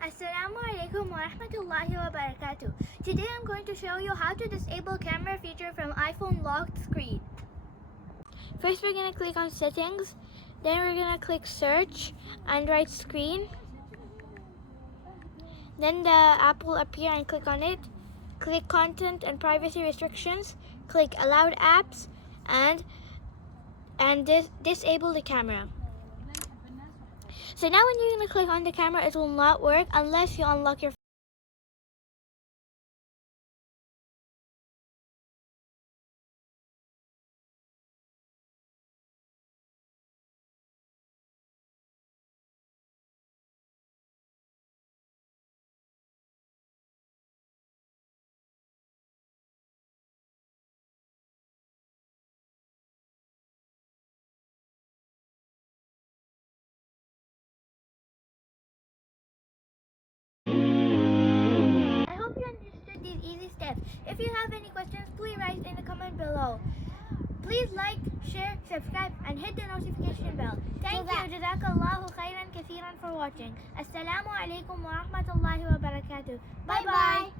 Assalamu alaikum wa rahmatullahi wa barakatuh. Today I'm going to show you how to disable camera feature from iPhone locked screen. First we're going to click on settings, then we're going to click search and write screen. Then the app will appear and click on it. Click content and privacy restrictions, click allowed apps and disable the camera. So now when you're going to click on the camera, it will not work unless you unlock your phone. I hope you understood these easy steps. If you have any questions, please write in the comment below. Please like, share, subscribe and hit the notification bell. Thank you. Jazakallahu khairan kathiran for watching. Assalamu alaikum wa rahmatullahi wa barakatuh. Bye bye.